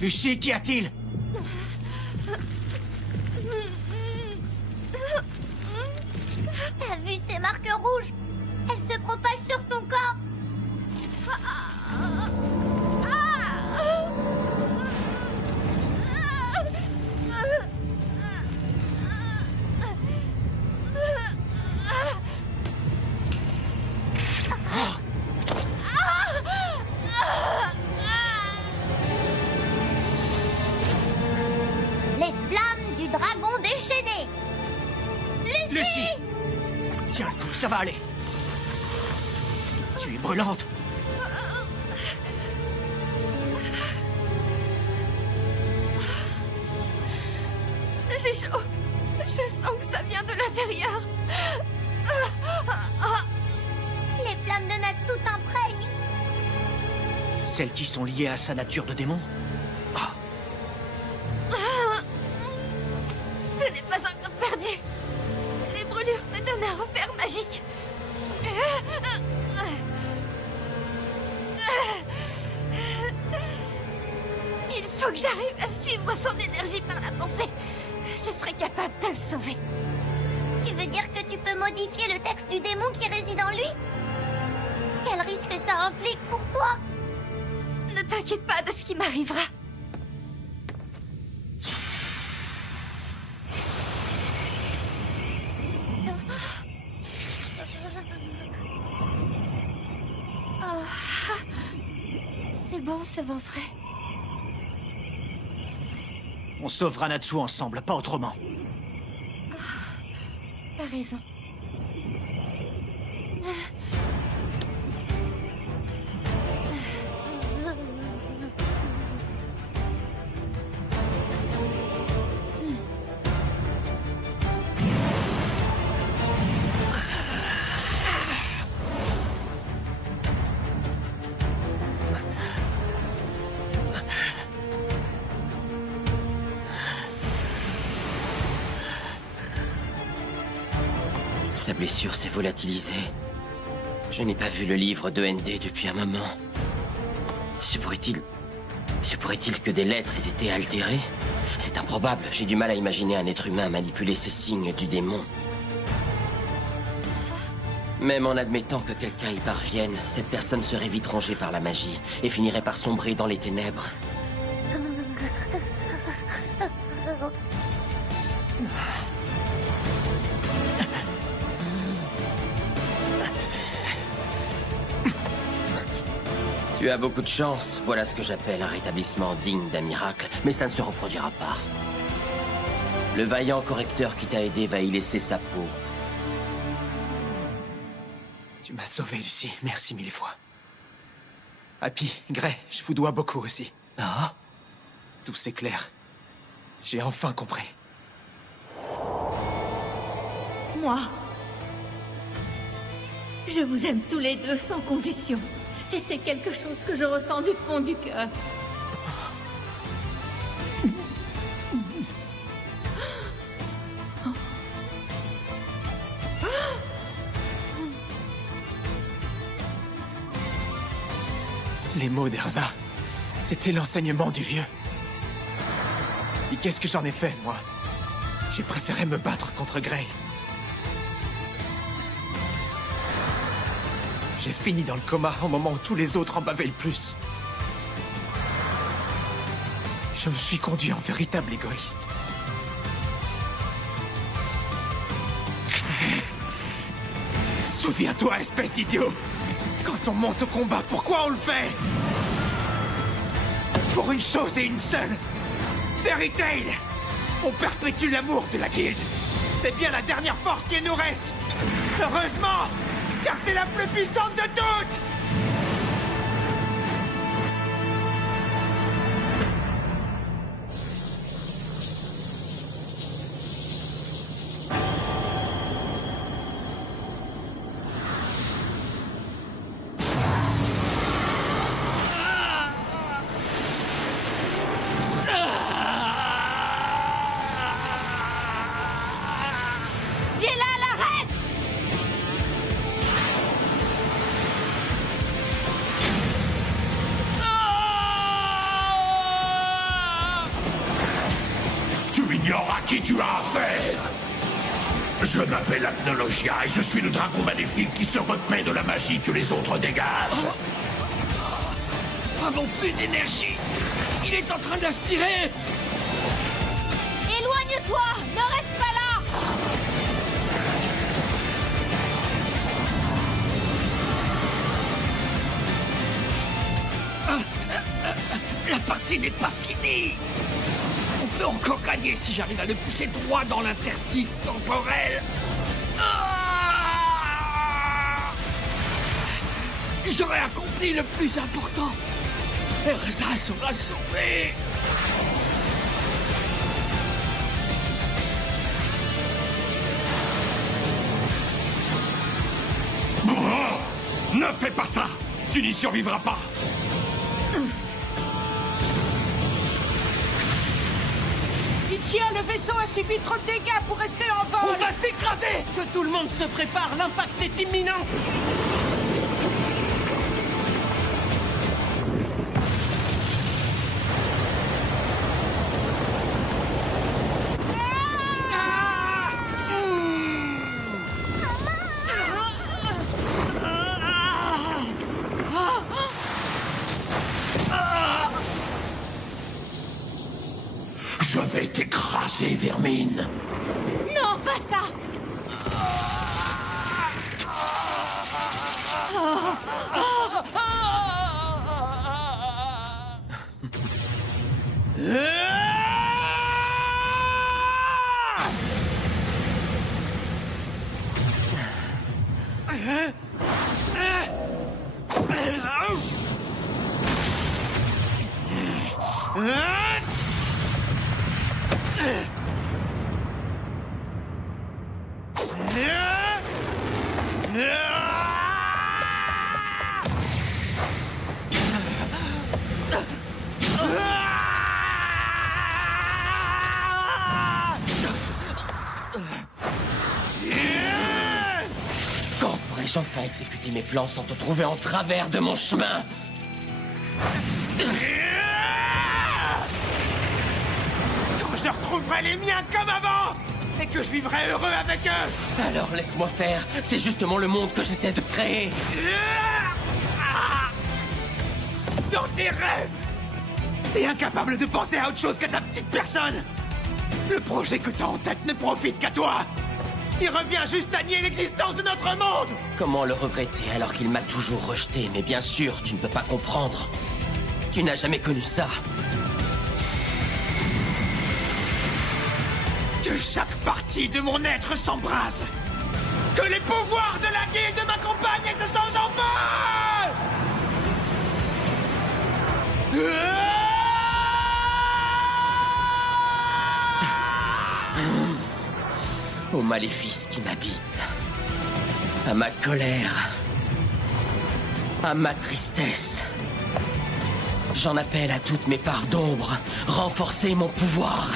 Lucie, qu'y a-t-il? T'as vu ces marques rouges? Elles se propagent sur son corps. Les flammes du dragon déchaîné. Lucie! Tiens le coup, ça va aller. Tu es brûlante. J'ai chaud. Je sens que ça vient de l'intérieur. Les flammes de Natsu t'imprègnent. Celles qui sont liées à sa nature de démon? Ce n'est pas encore perdu. Les brûlures me donnent un repère magique. Il faut que j'arrive à suivre son énergie par la pensée. Je serai capable de le sauver. Tu veux dire que tu peux modifier le texte du démon qui réside en lui? Quel risque ça implique pour toi? Ne t'inquiète pas de ce qui m'arrivera. C'est bon, ce vent frais. On sauvera Natsu ensemble, pas autrement. T'as raison. Sa blessure s'est volatilisée. Je n'ai pas vu le livre d'END depuis un moment. Se pourrait-il que des lettres aient été altérées? C'est improbable. J'ai du mal à imaginer un être humain manipuler ces signes du démon. Même en admettant que quelqu'un y parvienne, cette personne serait vite rongée par la magie et finirait par sombrer dans les ténèbres. Tu as beaucoup de chance, voilà ce que j'appelle un rétablissement digne d'un miracle, mais ça ne se reproduira pas. Le vaillant correcteur qui t'a aidé va y laisser sa peau. Tu m'as sauvé, Lucie. Merci mille fois. Happy, Gray, je vous dois beaucoup aussi. Ah? Tout s'éclaire. J'ai enfin compris. Moi, je vous aime tous les deux sans condition. Et c'est quelque chose que je ressens du fond du cœur. Les mots d'Erza, c'était l'enseignement du vieux. Et qu'est-ce que j'en ai fait, moi? J'ai préféré me battre contre Gray. J'ai fini dans le coma au moment où tous les autres en bavaient le plus. Je me suis conduit en véritable égoïste. Souviens-toi, espèce d'idiot! Quand on monte au combat, pourquoi on le fait? Pour une chose et une seule! Fairy Tail! On perpétue l'amour de la guilde! C'est bien la dernière force qu'il nous reste! Heureusement! Car c'est la plus puissante de toutes! qui tu as affaire? Je m'appelle Agnologia et je suis le dragon maléfique qui se repaît de la magie que les autres dégagent. Mon flux d'énergie! Il est en train d'aspirer! Éloigne-toi! Ne reste pas là! La partie n'est pas finie! On peut encore gagner si j'arrive à le pousser droit dans l'interstice temporel! J'aurais accompli le plus important! Erza sera sauvée! Ne fais pas ça! Tu n'y survivras pas! Tiens, le vaisseau a subi trop de dégâts pour rester en vol! On va s'écraser! Que tout le monde se prépare, l'impact est imminent! Je vais t'écraser, vermine! Non, pas ça! Quand pourrais-je enfin exécuter mes plans sans te trouver en travers de mon chemin? Quand je retrouverai les miens comme avant et que je vivrai heureux avec eux! Alors laisse-moi faire, c'est justement le monde que j'essaie de créer. Dans tes rêves! T'es incapable de penser à autre chose qu'à ta petite personne! Le projet que t'as en tête ne profite qu'à toi! Il revient juste à nier l'existence de notre monde! Comment le regretter alors qu'il m'a toujours rejeté? Mais bien sûr, tu ne peux pas comprendre. Tu n'as jamais connu ça. Que chaque partie de mon être s'embrase! Que les pouvoirs de la guilde m'accompagnent et se changent en feu! Au maléfice qui m'habite, à ma colère, à ma tristesse. J'en appelle à toutes mes parts d'ombre, renforcer mon pouvoir.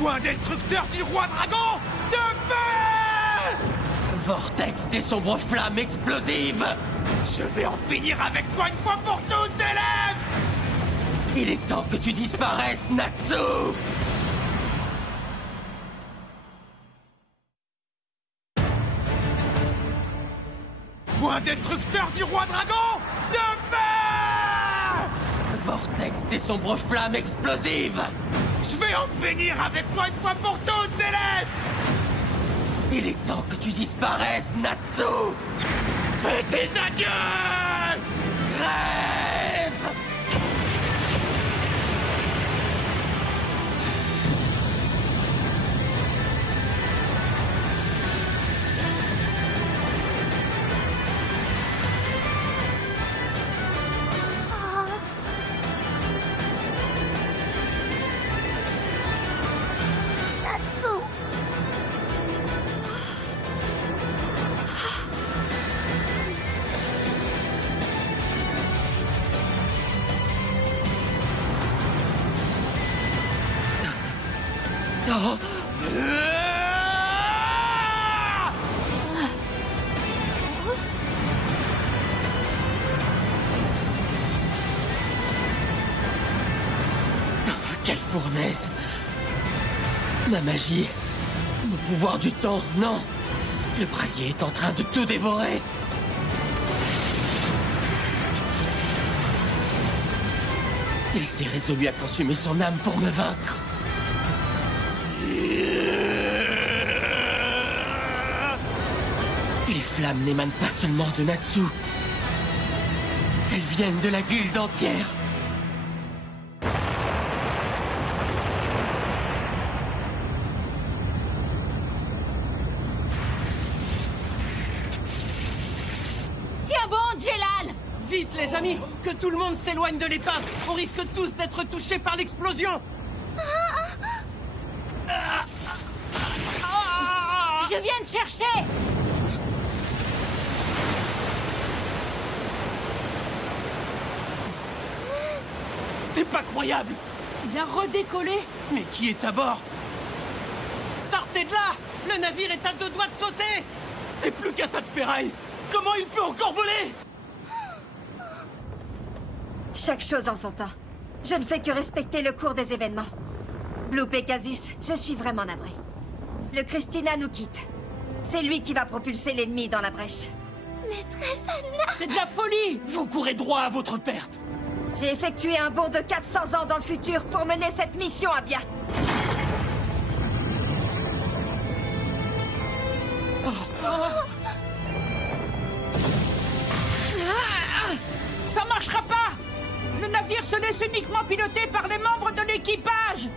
Point destructeur du roi dragon de feu! Vortex des sombres flammes explosives! Je vais en finir avec toi une fois pour toutes, élèves! Il est temps que tu disparaisses, Natsu! Point destructeur du roi dragon de feu! Vortex des sombres flammes explosives! Je vais en finir avec toi une fois pour toutes, élèves! Il est temps que tu disparaisses, Natsu! Fais tes adieux! Rêve! Natsu! Oh. Quelle fournaise! Ma magie, mon pouvoir du temps, non! Le brasier est en train de tout dévorer! Il s'est résolu à consumer son âme pour me vaincre. Les flammes n'émanent pas seulement de Natsu. Elles viennent de la guilde entière. Tiens bon, Jelal! Vite, les amis! Que tout le monde s'éloigne de l'épave! On risque tous d'être touchés par l'explosion! Je viens de chercher! C'est pas croyable! Il a redécollé! Mais qui est à bord? Sortez de là! Le navire est à 2 doigts de sauter! C'est plus qu'un tas de ferraille! Comment il peut encore voler? Chaque chose en son temps. Je ne fais que respecter le cours des événements. Blue Pegasus, je suis vraiment navré. Le Christina nous quitte. C'est lui qui va propulser l'ennemi dans la brèche. Maîtresse Anna! C'est de la folie! Vous courez droit à votre perte! J'ai effectué un bond de 400 ans dans le futur pour mener cette mission à bien. Ça marchera pas! Le navire se laisse uniquement piloter par les membres de l'équipage!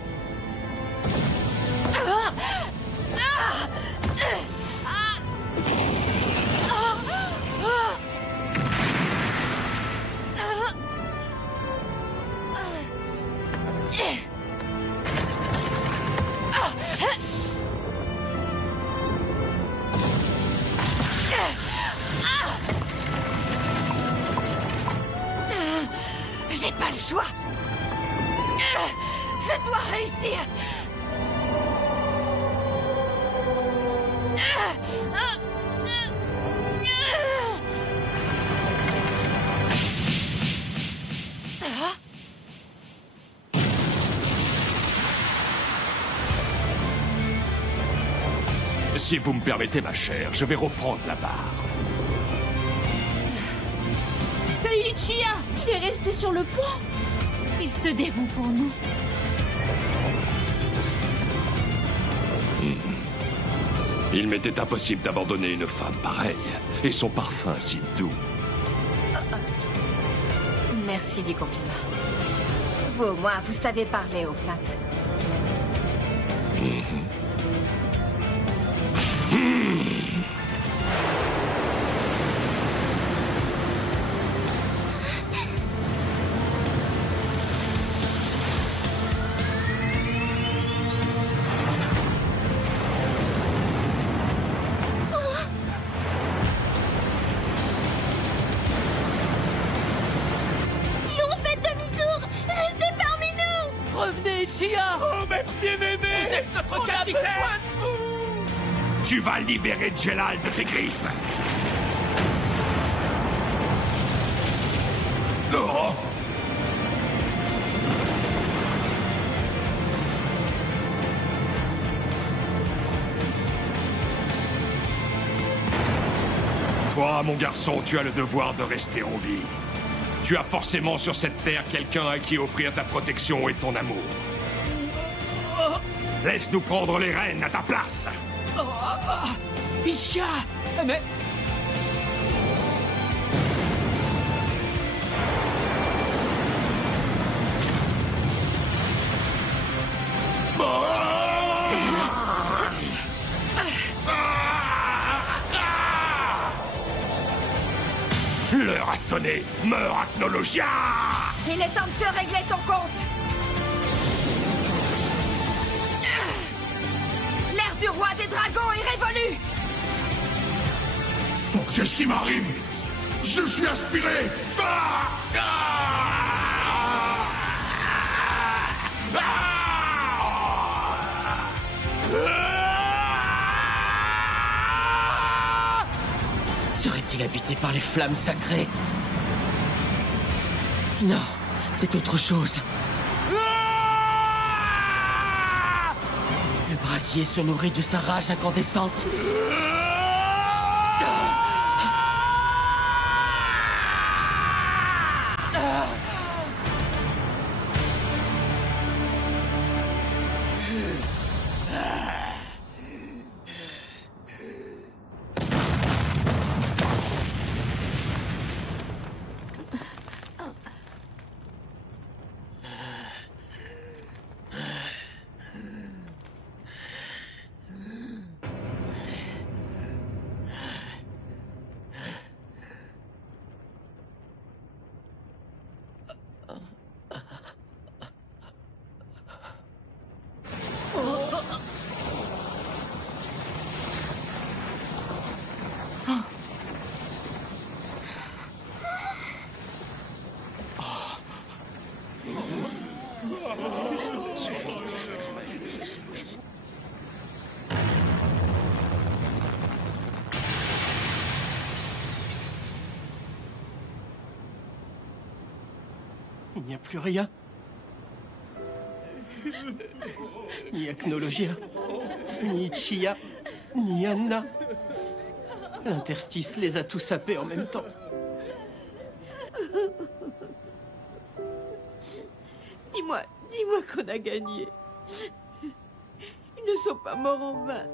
J'ai pas le choix. Je dois réussir. Si vous me permettez, ma chère, je vais reprendre la barre. C'est Ichiya! Il est resté sur le pont! Il se dévoue pour nous. Il m'était impossible d'abandonner une femme pareille, et son parfum si doux. Merci du compliment. Vous, au moins, vous savez parler aux femmes. Non, faites demi-tour! Restez parmi nous! Revenez, Ichiya! Oh, mais bien-aimé! Vous êtes notre capitaine! Tu vas libérer Jelal de tes griffes. Oh. Toi, mon garçon, tu as le devoir de rester en vie. Tu as forcément sur cette terre quelqu'un à qui offrir ta protection et ton amour. Laisse-nous prendre les rênes à ta place. Ichiya! Mais... L'heure a sonné. Meurs, Acnologia! Il est temps de te régler ton compte. L'ère du roi des dragons est révolue. Qu'est-ce qui m'arrive? Je suis aspiré! Serait-il habité par les flammes sacrées? Non, c'est autre chose. Le brasier se nourrit de sa rage incandescente. Il n'y a plus rien. Ni Acnologia, ni Chia, ni Anna. L'interstice les a tous sapés en même temps. Dis-moi qu'on a gagné. Ils ne sont pas morts en vain.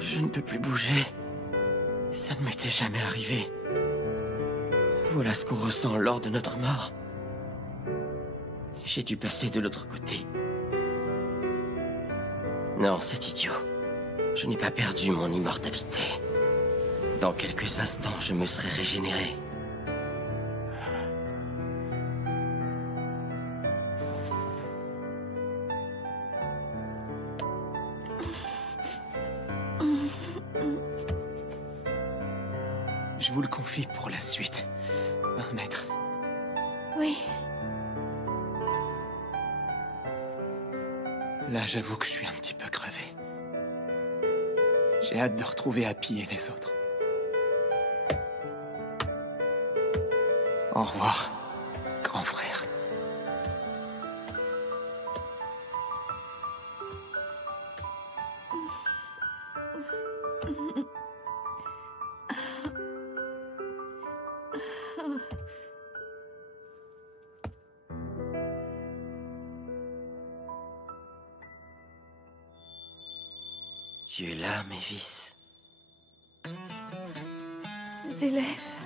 Je ne peux plus bouger. Ça ne m'était jamais arrivé. Voilà ce qu'on ressent lors de notre mort. J'ai dû passer de l'autre côté. Non, c'est idiot. Je n'ai pas perdu mon immortalité. Dans quelques instants, je me serai régénéré. Je vous le confie pour la suite. Hein, maître? Oui. Là, j'avoue que je suis un petit peu crevé. J'ai hâte de retrouver Happy et les autres. Au revoir, grand frère. Tu es là, Mévis. Zélèphe.